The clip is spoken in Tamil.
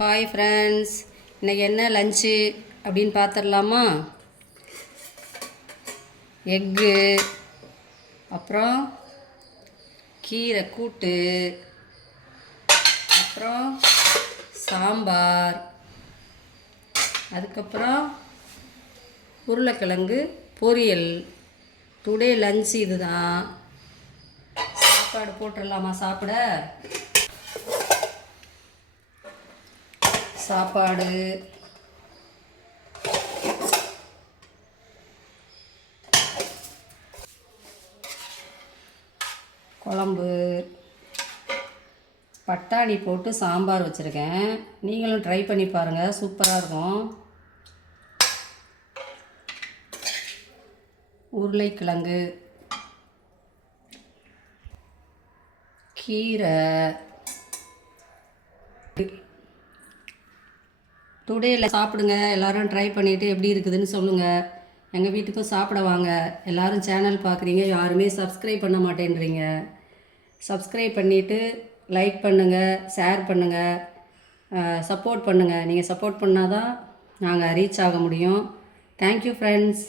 ஹாய் ஃப்ரெண்ட்ஸ், இன்றைக்கி என்ன லஞ்சு அப்படின்னு பார்த்துடலாமா? எக்கு, அப்புறம் கீரை கூட்டு, அப்புறம் சாம்பார், அதுக்கப்புறம் உருளைக்கிழங்கு பொரியல். டுடே லஞ்ச் இதுதான். சாப்பாடு போட்டுடலாமா? சாப்பாடு குழம்பு, பட்டாணி போட்டு சாம்பார் வச்சுருக்கேன். நீங்களும் ட்ரை பண்ணி பாருங்கள், சூப்பராக இருக்கும். உருளைக்கிழங்கு, கீரை. டுடேயில் சாப்பிடுங்க, எல்லோரும் ட்ரை பண்ணிவிட்டு எப்படி இருக்குதுன்னு சொல்லுங்கள். எங்கள் வீட்டுக்கும் சாப்பிட வாங்க. எல்லோரும் சேனல் பார்க்குறீங்க, யாருமே சப்ஸ்கிரைப் பண்ண மாட்டேன்றீங்க. சப்ஸ்கிரைப் பண்ணிவிட்டு லைக் பண்ணுங்கள், ஷேர் பண்ணுங்கள், சப்போர்ட் பண்ணுங்கள். நீங்கள் சப்போர்ட் பண்ணால் தான் நாங்கள் ரீச் ஆக முடியும். Thank you friends.